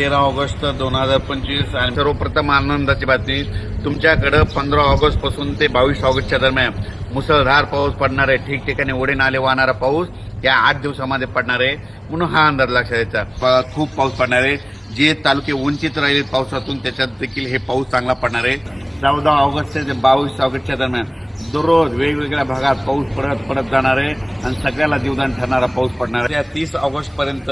13 August 2025 आणि सर्वप्रथम आनंदाची बातमी तुमच्याकडे 15 ऑगस्ट पासून ते 22 ऑगस्टच्या दरम्यान मुसळधार पाऊस पडणार आहे. ठिकठिकाणी ओढे नाले वाहणारा पाऊस या 8 दिवसामध्ये पडणार आहे म्हणून हा अंदाज लक्षात द्यायचा. खूप पाऊस पडणार आहे. जे तालुके उंचीत राहिले पावसातून त्याच्यात देखील हे पाऊस चांगला पडणार आहे. 14 ऑगस्ट ते 22 ऑगस्टच्या दरम्यान दररोज वेगवेगळ्या भागात पाऊस पडत जाणार आहे आणि सगळ्याला जीवदान ठरणारा पाऊस पडणार आहे. 30 ऑगस्ट पर्यंत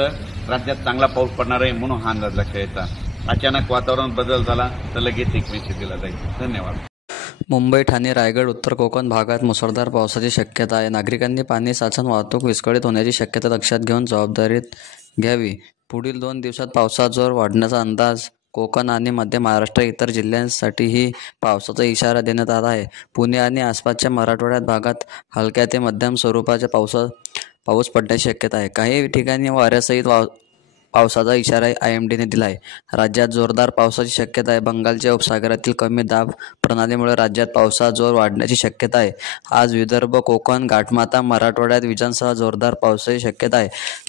राज्यात चांगला पाऊस पडणार आहे म्हणून हा अंदाज लक्षात यायचा. अचानक वातावरण बदल झाला तर लगेच एक मेसेज दिला जाईल. धन्यवाद. मुंबई, ठाणे, रायगड, उत्तर कोकण भागात मुसळधार पावसाची शक्यता आहे. नागरिकांनी पाणी साचून वाहतूक विस्कळीत होण्याची शक्यता लक्षात घेऊन जबाबदारी घ्यावी. पुढील 2 दिवसात पावसाचा जोर वाढण्याचा अंदाज. कोकण आणि मध्य महाराष्ट्र इतर जिल्ह्यांसाठीही पावसाचा इशारा देण्यात आला आहे. पुणे आणि आसपासच्या मराठवाड्यात भागात हलक्या ते मध्यम स्वरूपाच्या पाऊस पडण्याची शक्यता आहे. काही ठिकाणी वाऱ्यासहित पावसाचा इशारा IMDने दिला आहे. राज्यात जोरदार पावसाची शक्यता आहे. बंगालच्या उपसागरातील कमी दाब प्रणालीमुळे राज्यात पावसाचा जोर वाढण्याची शक्यता आहे. आज विदर्भ, कोकण, घाटमाता, मराठवाड्यात विजांसह जोरदार पावसाची शक्यता आहे.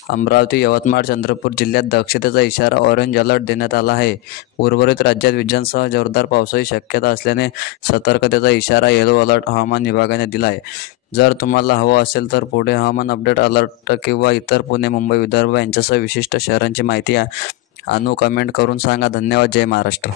अमरावती, यवतमाळ, चंद्रपूर जिल्ह्यात दक्षतेचा इशारा ऑरेंज अलर्ट देण्यात आला आहे. उर्वरित राज्यात विजांसह जोरदार पावसाची शक्यता असल्याने सतर्कतेचा इशारा येलो अलर्ट हवामान विभागाने दिला आहे. जर तुम्हाला हवं असेल तर पुढे हवामान अपडेट अलर्ट किंवा इतर पुणे, मुंबई, विदर्भ यांच्यासह विशिष्ट शहरांची माहिती आणू कमेंट करून सांगा. धन्यवाद. जय महाराष्ट्र.